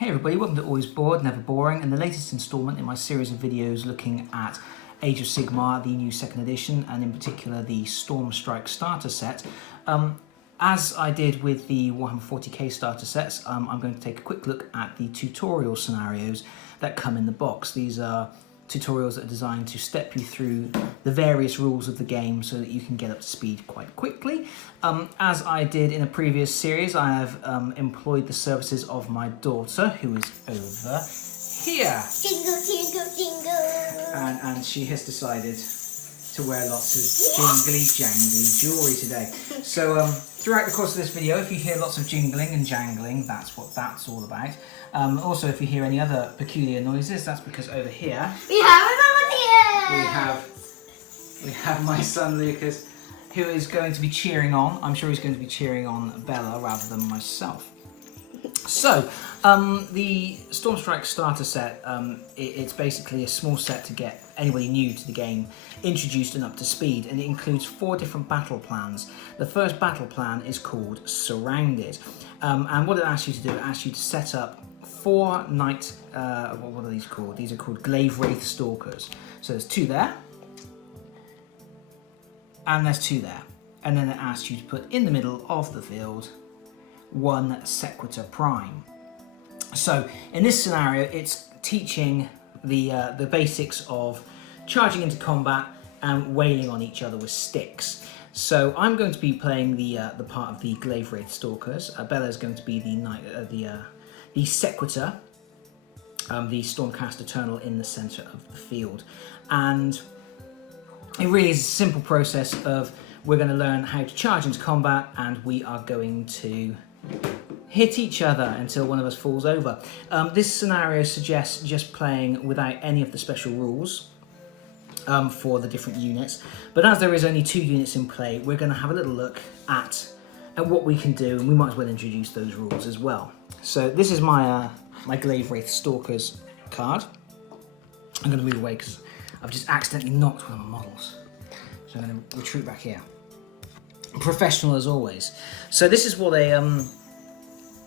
Hey everybody, welcome to Always Bored, Never Boring, and the latest instalment in my series of videos looking at Age of Sigmar, the new second edition, and in particular the Storm Strike starter set. As I did with the Warhammer 40k starter sets, I'm going to take a quick look at the tutorial scenarios that come in the box. These are tutorials that are designed to step you through the various rules of the game so that you can get up to speed quite quickly. As I did in a previous series, I have employed the services of my daughter, who is over here. Jingle, jingle, jingle. And she has decided to wear lots of jingly jangly jewellery today. So throughout the course of this video, if you hear lots of jingling and jangling, that's what that's all about. Also, if you hear any other peculiar noises, that's because over here we have a volunteer. we have my son Lucas, who is going to be cheering on. I'm sure he's going to be cheering on Bella rather than myself. So, the Storm Strike starter set, it's basically a small set to get anybody new to the game introduced and up to speed, and it includes 4 different battle plans. The first battle plan is called Surrounded, and what it asks you to do, it asks you to set up 4 what are these called? These are called glaivewraith stalkers. So there's 2 there, and there's 2 there, and then it asks you to put in the middle of the field 1 sequitor prime. So in this scenario, it's teaching the basics of charging into combat and wailing on each other with sticks. So I'm going to be playing the part of the glaivewraith stalkers. Bella is going to be the sequitor, the stormcast eternal in the centre of the field, and it really is a simple process of we're going to learn how to charge into combat, and we are going to hit each other until one of us falls over. This scenario suggests just playing without any of the special rules for the different units, but as there is only 2 units in play, we're going to have a little look at what we can do, and we might as well introduce those rules as well. So this is my my glaivewraith stalkers card. I'm going to move away because I've just accidentally knocked one of my models, so I'm going to retreat back here. Professional as always. So this is what a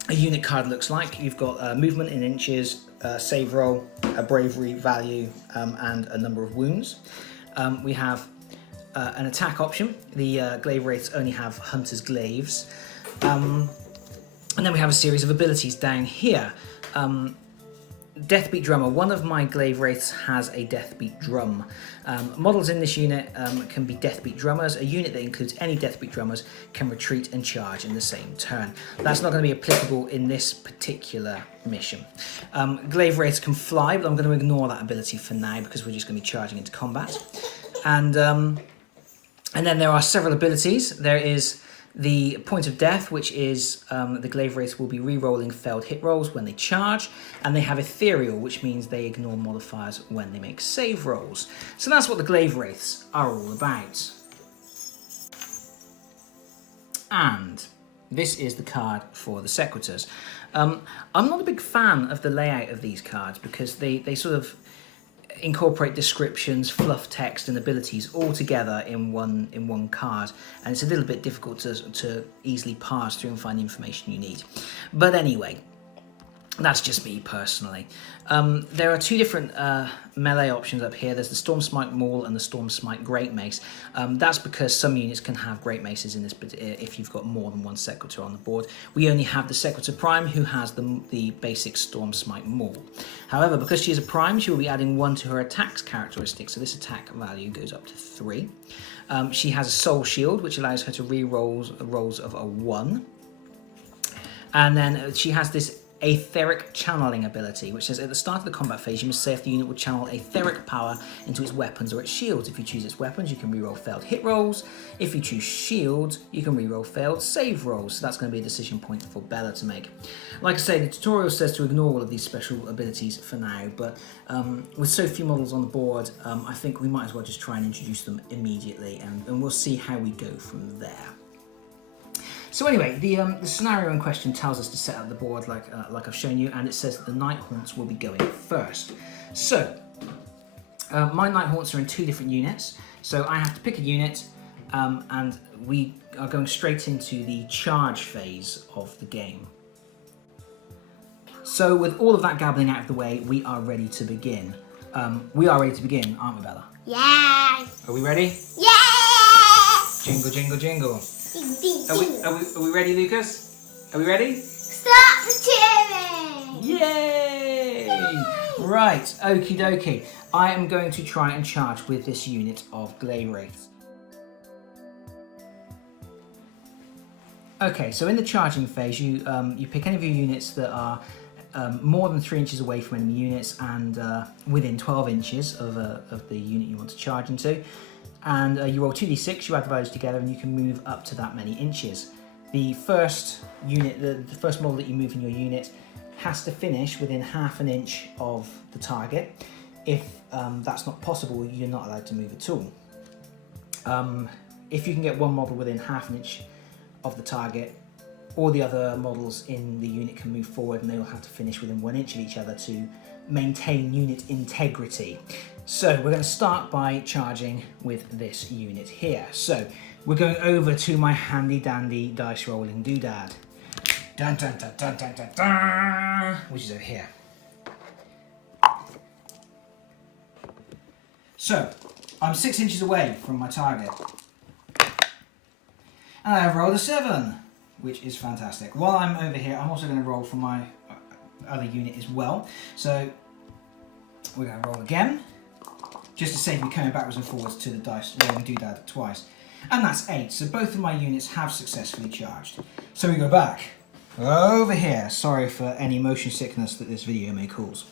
unit card looks like. You've got movement in inches, save roll, a bravery value, and a number of wounds. We have an attack option. The glaivewraiths only have hunter's glaives. And then we have a series of abilities down here. Deathbeat Drummer. One of my glaivewraiths has a Deathbeat Drum. Models in this unit can be Deathbeat Drummers. A unit that includes any Deathbeat Drummers can retreat and charge in the same turn. That's not going to be applicable in this particular mission. Glaivewraiths can fly, but I'm going to ignore that ability for now because we're just going to be charging into combat. And then there are several abilities. There is the Point of Death, which is the glaivewraiths will be re-rolling failed hit rolls when they charge, and they have Ethereal, which means they ignore modifiers when they make save rolls. So that's what the glaivewraiths are all about. And this is the card for the sequitors. I'm not a big fan of the layout of these cards because they sort of incorporate descriptions, fluff text, and abilities all together in one card, and it's a little bit difficult to easily parse through and find the information you need. But anyway, that's just me personally. There are 2 different melee options up here. There's the Storm Smite Maul and the Storm Smite Great Mace. That's because some units can have Great Maces in this, but if you've got more than 1 sequitor on the board. We only have the sequitor prime, who has the basic Storm Smite Maul. However, because she is a prime, she will be adding 1 to her attack's characteristic, so this attack value goes up to 3. She has a Soul Shield, which allows her to re-roll rolls of a 1. And then she has this Etheric Channeling ability, which says at the start of the combat phase, you must say if the unit will channel etheric power into its weapons or its shields. If you choose its weapons, you can reroll failed hit rolls. If you choose shields, you can reroll failed save rolls. So that's going to be a decision point for Bella to make. Like I say, the tutorial says to ignore all of these special abilities for now, but with so few models on the board, I think we might as well just try and introduce them immediately, and we'll see how we go from there. So anyway, the scenario in question tells us to set up the board like I've shown you, and it says that the nighthaunts will be going first. So my nighthaunts are in 2 different units, so I have to pick a unit, and we are going straight into the charge phase of the game. So with all of that gabbling out of the way, we are ready to begin. We are ready to begin, aren't we, Bella? Yes. Are we ready? Yes. Jingle, jingle, jingle. Ding, ding, Are ding. we ready, Lucas? Are we ready? Stop the cheering. Yay! Right, okie dokie. I am going to try and charge with this unit of glaivewraiths. Okay, so in the charging phase, you pick any of your units that are more than 3 inches away from enemy units and within 12 inches of the unit you want to charge into. And you roll 2d6, you add the values together, and you can move up to that many inches. The first unit, the first model that you move in your unit has to finish within half an inch of the target. If that's not possible, you're not allowed to move at all. If you can get one model within half an inch of the target, all the other models in the unit can move forward, and they will have to finish within 1 inch of each other to maintain unit integrity. So we're going to start by charging with this unit here. So we're going over to my handy dandy dice rolling doodad. Dun, dun, dun, dun, dun, dun, dun, which is over here. So I'm 6 inches away from my target. And I have rolled a 7, which is fantastic. While I'm over here, I'm also going to roll for my other unit as well. So we're going to roll again, just to save me coming backwards and forwards to the dice rolling doodad twice. And that's 8, so both of my units have successfully charged. So we go back over here. Sorry for any motion sickness that this video may cause.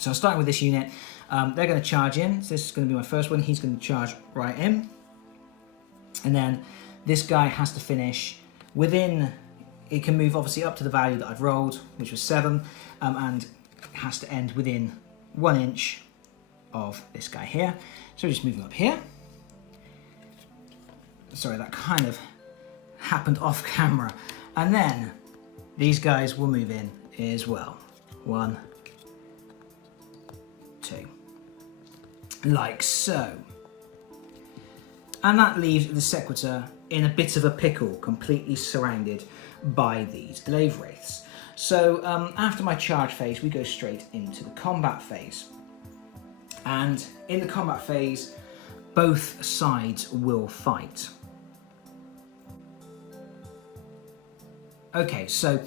So starting with this unit, they're going to charge in. So this is going to be my first one. He's going to charge right in. And then this guy has to finish within, it can move obviously up to the value that I've rolled, which was 7, and has to end within 1 inch of this guy here. So we're just moving up here. Sorry, that kind of happened off camera. And then these guys will move in as well. 1, 2, like so. And that leaves the sequitor in a bit of a pickle, completely surrounded by these glaivewraiths. So after my charge phase, we go straight into the combat phase. And in the combat phase, both sides will fight. Okay, so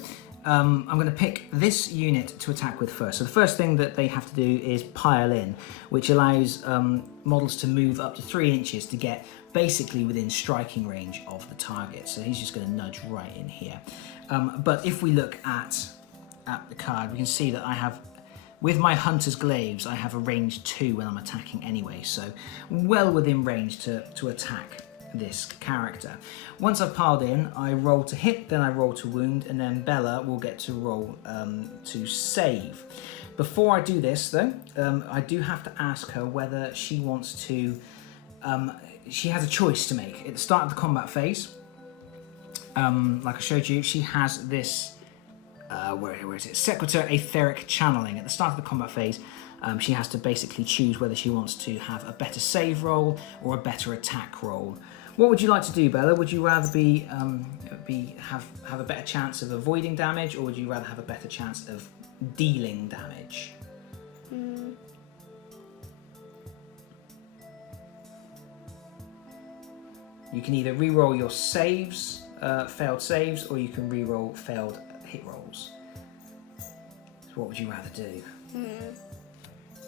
I'm going to pick this unit to attack with first. So the first thing that they have to do is pile in, which allows models to move up to 3 inches to get basically within striking range of the target. So he's just going to nudge right in here. But if we look at the card, we can see that I have, with my Hunter's Glaives, I have a range 2 when I'm attacking anyway. So well within range to attack this character. Once I've piled in, I roll to hit, then I roll to wound, and then Bella will get to roll to save. Before I do this though, I do have to ask her whether she wants to, she has a choice to make. At the start of the combat phase, like I showed you, she has this, where is it? Sequitor Aetheric Channeling. At the start of the combat phase, she has to basically choose whether she wants to have a better save roll or a better attack roll. What would you like to do, Bella? Would you rather have a better chance of avoiding damage, or would you rather have a better chance of dealing damage? You can either re-roll your saves, failed saves, or you can re-roll failed hit rolls. So what would you rather do?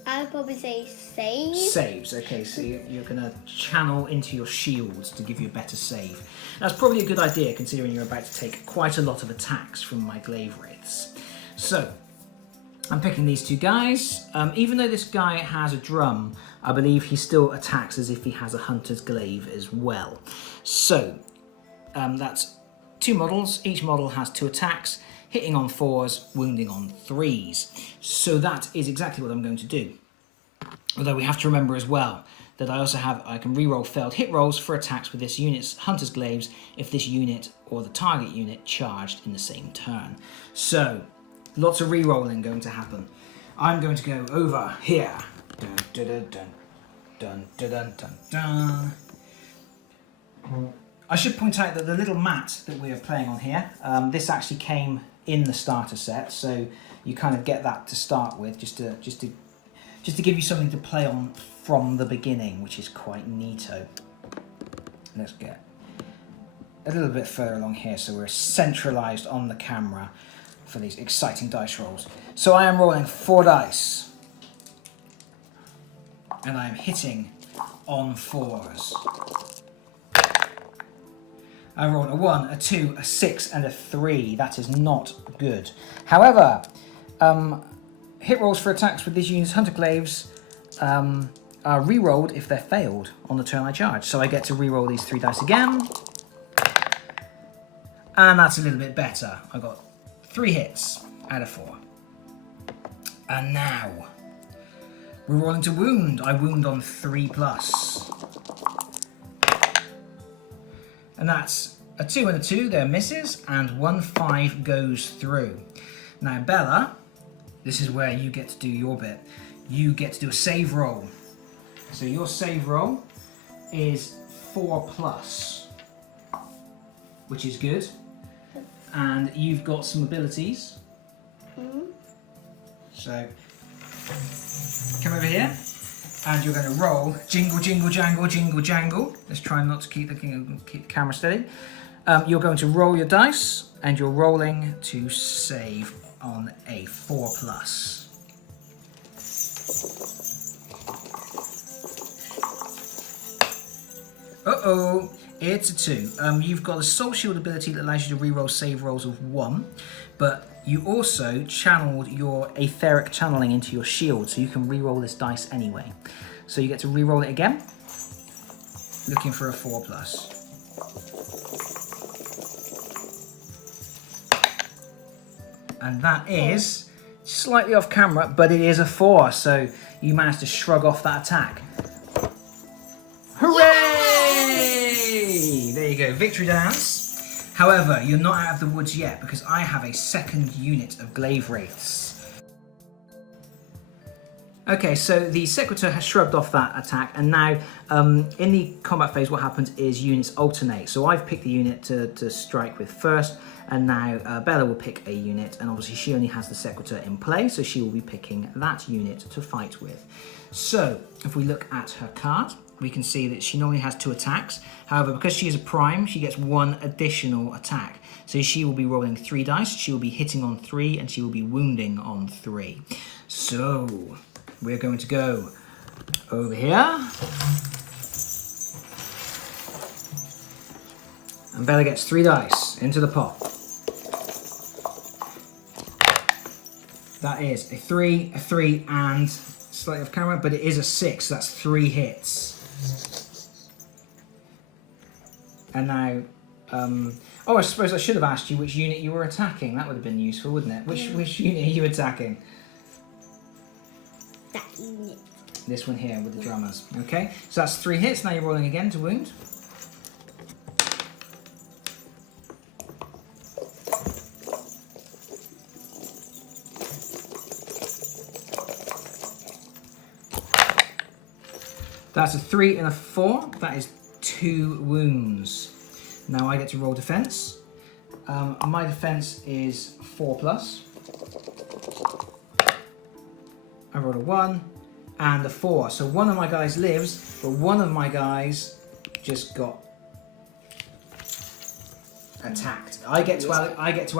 I would probably say save. Saves, okay, so you're going to channel into your shields to give you a better save. That's probably a good idea considering you're about to take quite a lot of attacks from my glaivewraiths. So, I'm picking these two guys. Even though this guy has a drum, I believe he still attacks as if he has a Hunter's Glaive as well. So, that's 2 models. Each model has 2 attacks. Hitting on 4s, wounding on 3s. So that is exactly what I'm going to do. Although we have to remember as well that I can reroll failed hit rolls for attacks with this unit's Hunter's Glaives if this unit or the target unit charged in the same turn. So lots of rerolling going to happen. I'm going to go over here. Dun, dun, dun, dun, dun, dun, dun, dun. I should point out that the little mat that we are playing on here, this actually came in the starter set, so you kind of get that to start with, just to give you something to play on from the beginning, which is quite neato. Let's get a little bit further along here, so we're centralized on the camera for these exciting dice rolls. So I am rolling 4 dice, and I am hitting on 4s. I rolled a 1, a 2, a 6, and a 3. That is not good. However, hit rolls for attacks with these units, Hunter Glaives, are re-rolled if they're failed on the turn I charge. So I get to re-roll these 3 dice again. And that's a little bit better. I got 3 hits out of 4. And now, we're rolling to wound. I wound on 3+. And that's a 2 and a 2, they're misses, and 1 5 goes through. Now Bella, this is where you get to do your bit. You get to do a save roll. So your save roll is 4+, which is good. And you've got some abilities. So come over here, and you're going to roll jingle, jingle, jangle, jingle, jangle. Let's try not to keep the camera steady. You're going to roll your dice, and you're rolling to save on a 4+. Uh-oh, it's a 2. You've got a Soul Shield ability that allows you to reroll save rolls of 1, but you also channeled your etheric channeling into your shield, so you can reroll this dice anyway. So you get to reroll it again, looking for a 4+. And that is slightly off camera, but it is a 4, so you managed to shrug off that attack. Hooray! There you go, victory dance. However, you're not out of the woods yet, because I have a second unit of glaivewraiths. Okay, so the sequitor has shrugged off that attack, and now in the combat phase what happens is units alternate. So I've picked the unit to strike with first, and now Bella will pick a unit, and obviously she only has the sequitor in play, so she will be picking that unit to fight with. So if we look at her card, we can see that she normally has 2 attacks. However, because she is a prime, she gets 1 additional attack. So she will be rolling 3 dice, she will be hitting on 3, and she will be wounding on 3. So we're going to go over here. And Bella gets 3 dice into the pot. That is a 3, a 3, and slightly off camera, but it is a 6, so that's 3 hits. And now, oh, I suppose I should have asked you which unit you were attacking. That would have been useful, wouldn't it? Which unit are you attacking? That unit. This one here with the drummers. Okay, so that's 3 hits. Now you're rolling again to wound. That's a 3 and a 4. That is 2 wounds. Now I get to roll defense. My defense is 4+. I rolled a 1 and a 4. So one of my guys lives, but one of my guys just got attacked. I get to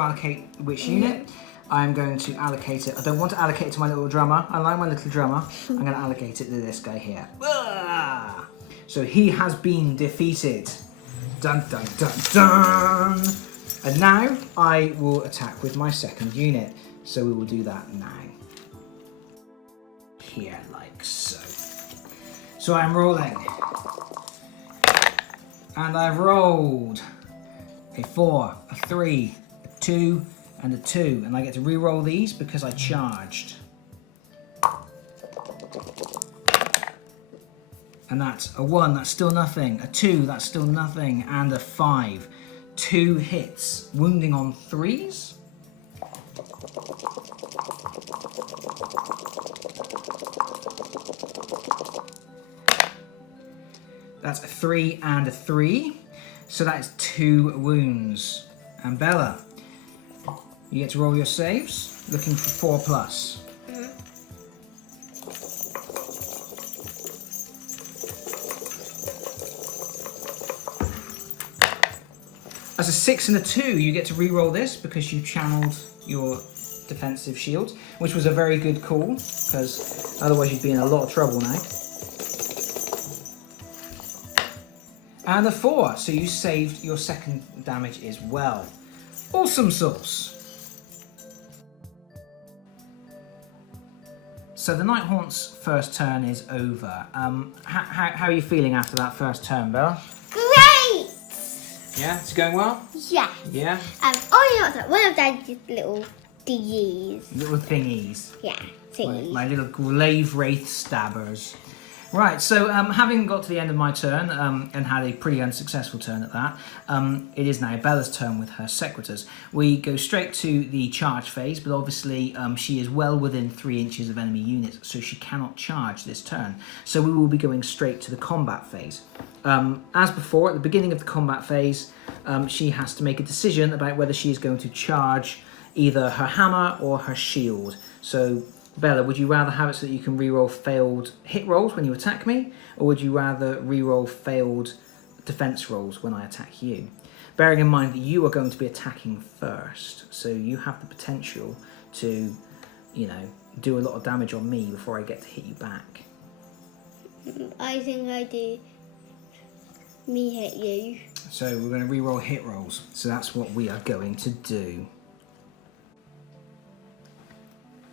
allocate which unit. I'm going to allocate it. I don't want to allocate it to my little drummer. I like my little drummer. I'm going to allocate it to this guy here. So he has been defeated. Dun dun dun dun. And now I will attack with my second unit. So we will do that now. Here, like so. So I'm rolling. And I've rolled a 4, a 3, a 2, and a 2, and I get to re-roll these because I charged. And that's a 1, that's still nothing, a 2, that's still nothing, and a 5. 2 hits, wounding on 3s. That's a 3 and a 3, so that is 2 wounds. And Bella, You get to roll your saves, looking for 4+. As a 6 and a 2, you get to re-roll this because you channeled your defensive shield, which was a very good call, because otherwise you'd be in a lot of trouble now. And a 4, so you saved your second damage as well. Awesome sauce. So the Nighthaunt's first turn is over. How are you feeling after that first turn, Bella? Great! Yeah, it's going well? Yeah. Yeah? Oh, you know what? One of Daddy's little thingies. Little thingies. Yeah, thingies. My little glaivewraith stabbers. Right, so having got to the end of my turn and had a pretty unsuccessful turn at that, it is now Bella's turn with her sequitors. We go straight to the charge phase, but obviously she is well within 3 inches of enemy units, so she cannot charge this turn. So we will be going straight to the combat phase. As before, at the beginning of the combat phase, she has to make a decision about whether she is going to charge either her hammer or her shield. So Bella, would you rather have it so that you can reroll failed hit rolls when you attack me, or would you rather reroll failed defense rolls when I attack you? Bearing in mind that you are going to be attacking first, so you have the potential to, you know, do a lot of damage on me before I get to hit you back. I think I do. Me hit you. So we're going to reroll hit rolls. So that's what we are going to do.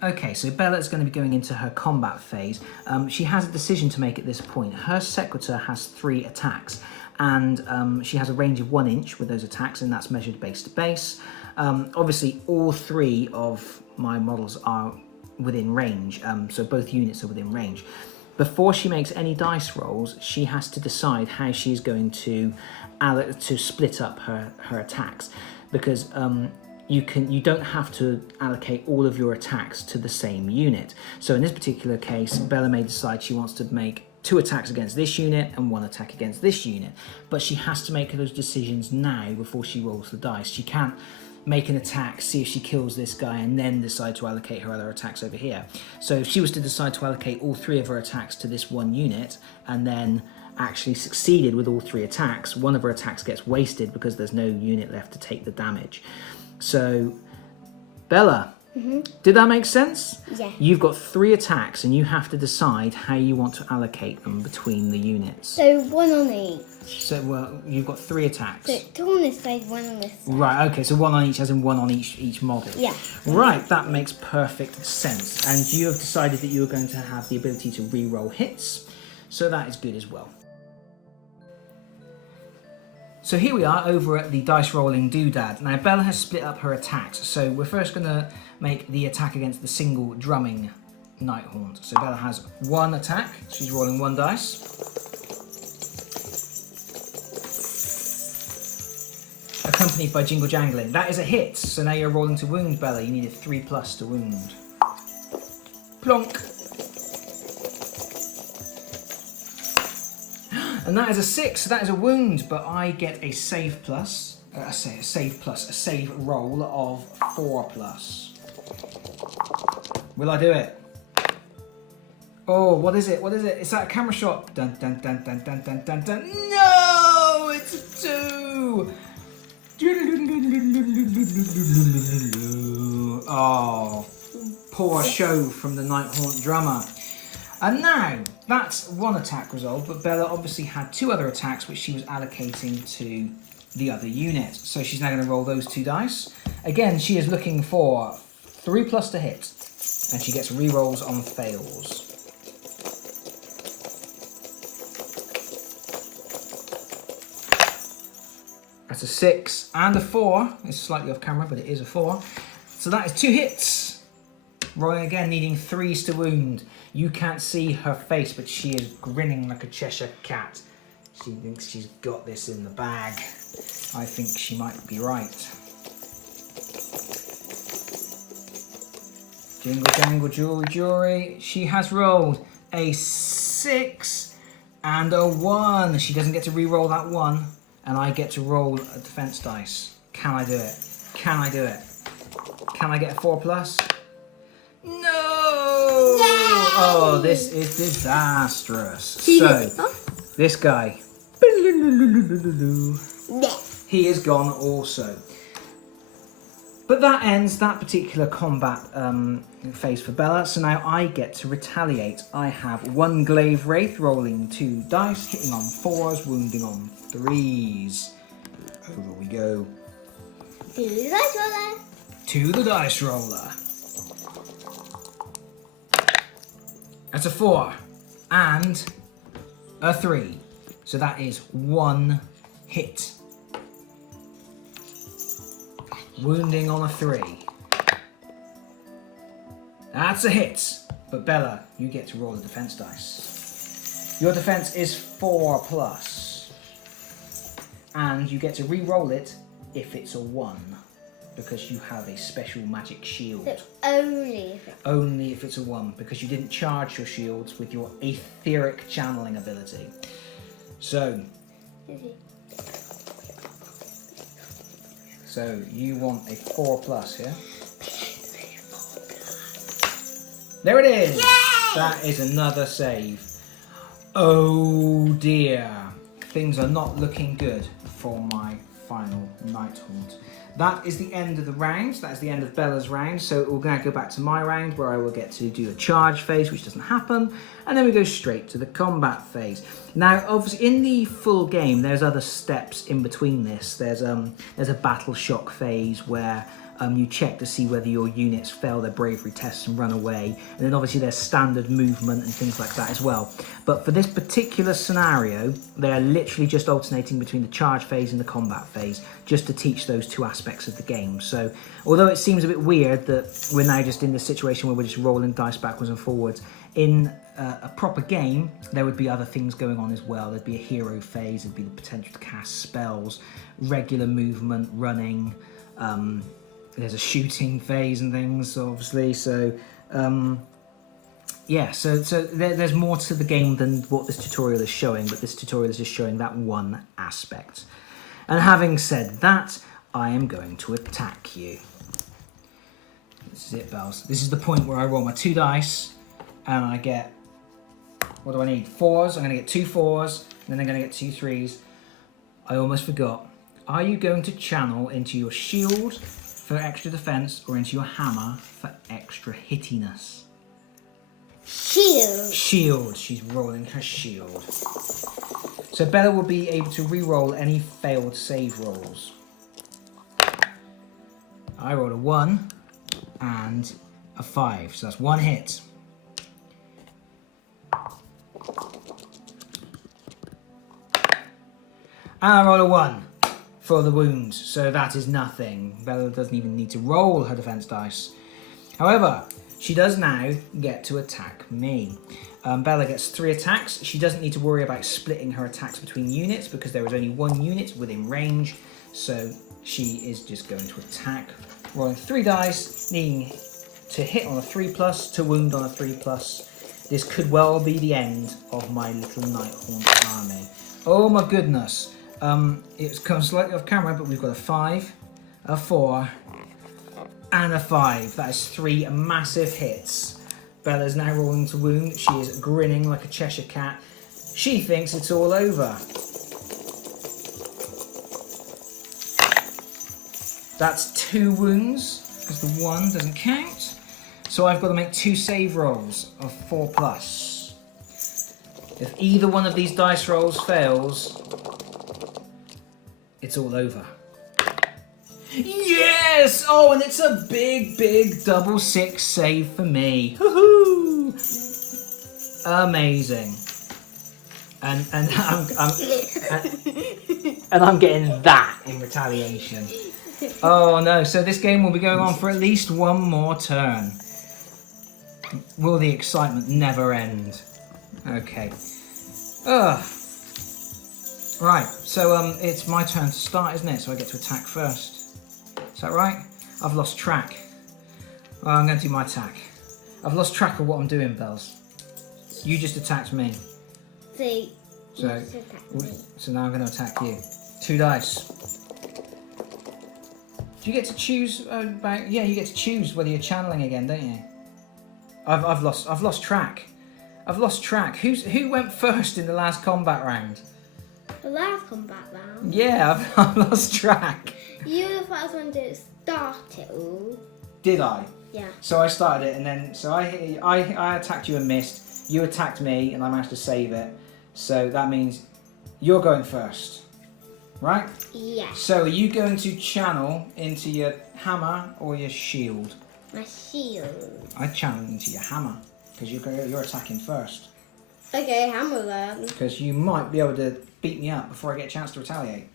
Okay, so Bella's going to be going into her combat phase. She has a decision to make at this point. Her sequitor has 3 attacks, and she has a range of 1 inch with those attacks, and that's measured base to base. Obviously, all 3 of my models are within range, so both units are within range. Before she makes any dice rolls, she has to decide how she's going to split up her attacks, because you don't have to allocate all of your attacks to the same unit. So in this particular case, Bella may decide she wants to make 2 attacks against this unit and 1 attack against this unit, but she has to make those decisions now before she rolls the dice. She can't make an attack, see if she kills this guy, and then decide to allocate her other attacks over here. So if she was to decide to allocate all 3 of her attacks to this one unit, and then actually succeeded with all 3 attacks, one of her attacks gets wasted because there's no unit left to take the damage. So, Bella, did that make sense? Yeah. You've got 3 attacks and you have to decide how you want to allocate them between the units. So 1 on each. So, well, you've got 3 attacks. So 2 on this side, 1 on this side. Right, okay, so 1 on each, as in 1 on each model. Yeah. Right, that makes perfect sense. And you have decided that you are going to have the ability to re-roll hits, so that is good as well. So here we are over at the dice rolling doodad. Now Bella has split up her attacks. So we're first going to make the attack against the single drumming Nighthaunt. So Bella has 1 attack. She's rolling 1 dice. Accompanied by jingle jangling. That is a hit. So now you're rolling to wound, Bella. You need a 3+ to wound. Plonk. And that is a 6, so that is a wound, but I get a save plus, a save roll of 4+. Will I do it? Oh, what is it? What is it? Is that a camera shot? Dun dun dun dun dun dun dun dun. No, it's a 2. Oh, poor show from the Nighthaunt drummer. And now, that's 1 attack resolved, but Bella obviously had 2 other attacks which she was allocating to the other unit. So she's now going to roll those 2 dice. Again, she is looking for 3+ to hit, and she gets re-rolls on fails. That's a 6 and a 4. It's slightly off camera, but it is a 4. So that is 2 hits. Rolling again, needing 3s to wound. You can't see her face, but she is grinning like a Cheshire cat. She thinks she's got this in the bag. I think she might be right. Jingle jangle jewelry jewelry. She has rolled a 6 and a 1. She doesn't get to re-roll that 1, and I get to roll a defense dice. Can I do it? Can I do it? Can I get a 4+? No! Oh, this is disastrous. So, this guy, he is gone also. But that ends that particular combat phase for Bella. So now I get to retaliate. I have 1 glaivewraith rolling 2 dice, hitting on 4s, wounding on 3s. Over we go. To the dice roller. To the dice roller. That's a 4 and a 3. So that is 1 hit. Wounding on a 3. That's a hit. But Bella, you get to roll the defense dice. Your defense is 4+. And you get to re-roll it if it's a 1. Because you have a special magic shield. So only if it's a 1, because you didn't charge your shields with your etheric channeling ability. So you want a 4+, yeah? There it is! Yay! That is another save. Oh dear. Things are not looking good for my final nighthaunt. That is the end of the round. That is the end of Bella's round. So we're going to go back to my round where I will get to do a charge phase, which doesn't happen. And then we go straight to the combat phase. Now, obviously, in the full game, there's other steps in between this. There's a battle shock phase where you check to see whether your units fail their bravery tests and run away. And then obviously there's standard movement and things like that as well. But for this particular scenario, they are literally just alternating between the charge phase and the combat phase, just to teach those 2 aspects of the game. So although it seems a bit weird that we're now just in this situation where we're just rolling dice backwards and forwards, in a proper game, there would be other things going on as well. There'd be a hero phase, there'd be the potential to cast spells, regular movement, running, there's a shooting phase and things, obviously. So, yeah, so there's more to the game than what this tutorial is showing, but this tutorial is just showing that one aspect. And having said that, I am going to attack you. This is it, Bells. This is the point where I roll my 2 dice, and I get, what do I need? 4s. I'm going to get 2 4s, and then I'm going to get 2 3s. I almost forgot. Are you going to channel into your shield for extra defense, or into your hammer for extra hittiness? Shield. Shield. She's rolling her shield. So Bella will be able to re-roll any failed save rolls. I rolled a 1 and a 5, so that's 1 hit. And I roll a 1 for the wounds, so that is nothing. Bella doesn't even need to roll her defense dice. However, she does now get to attack me. Bella gets 3 attacks. She doesn't need to worry about splitting her attacks between units because there is only 1 unit within range, so she is just going to attack. Rolling 3 dice, needing to hit on a 3+, to wound on a 3+. This could well be the end of my little nighthaunt army. Oh my goodness. It's come slightly off camera, but we've got a 5, a 4, and a 5. That is 3 massive hits. Bella's now rolling to wound. She is grinning like a Cheshire cat. She thinks it's all over. That's 2 wounds, because the 1 doesn't count. So I've got to make 2 save rolls of 4+. If either one of these dice rolls fails, it's all over. Yes! Oh, and it's a big, big double 6 save for me. Woohoo! Amazing. And I'm getting that in retaliation. Oh no! So this game will be going on for at least 1 more turn. Will the excitement never end? Okay. Right, so it's my turn to start, isn't it? So I get to attack first. Is that right? I've lost track. Well, I'm going to do my attack. I've lost track of what I'm doing, Bells. You just attacked me. So now I'm going to attack you. 2 dice. Do you get to choose about? Yeah, you get to choose whether you're channeling again, don't you? I've lost track. I've lost track. Who went first in the last combat round? The last combat round. Yeah, I've lost track. You were the first one to start it all. Did I? Yeah. So I started it, and then I attacked you and missed. You attacked me, and I managed to save it. So that means you're going first, right? Yeah. So are you going to channel into your hammer or your shield? My shield. I channel into your hammer because you're attacking first. Okay, hammer then. Because you might be able to beat me up before I get a chance to retaliate.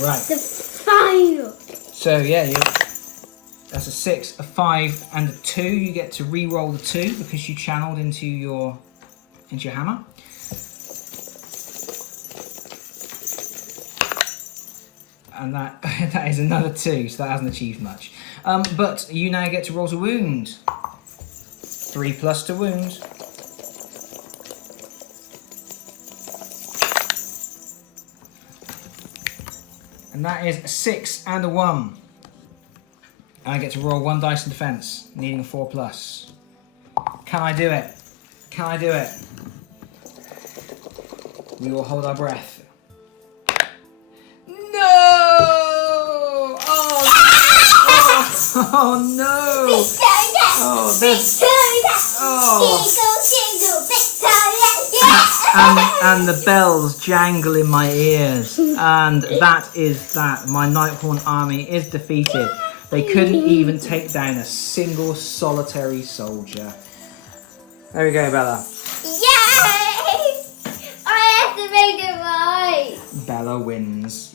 Right. The final. So yeah, that's a 6, a 5, and a 2. You get to re-roll the 2 because you channeled into your hammer. And that is another 2, so that hasn't achieved much. But you now get to roll a wound. 3 plus to wound. And that is a 6 and a 1. And I get to roll 1 dice in defense, needing a 4 plus. Can I do it? Can I do it? We will hold our breath. No! Oh no! Oh, this. And the bells jangle in my ears. And that is that. My nighthaunt army is defeated. They couldn't even take down a single solitary soldier. There we go, Bella. Yay! I have to make it right. Bella wins.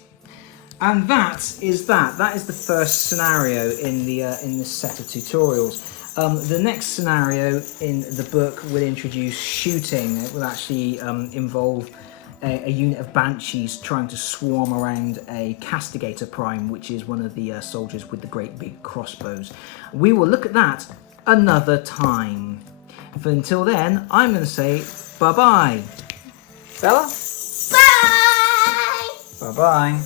And that is that. That is the first scenario in this set of tutorials. The next scenario in the book will introduce shooting. It will actually involve a unit of banshees trying to swarm around a castigator prime, which is one of the soldiers with the great big crossbows. We will look at that another time. But until then, I'm going to say bye-bye. Bella? Bye! Bye-bye.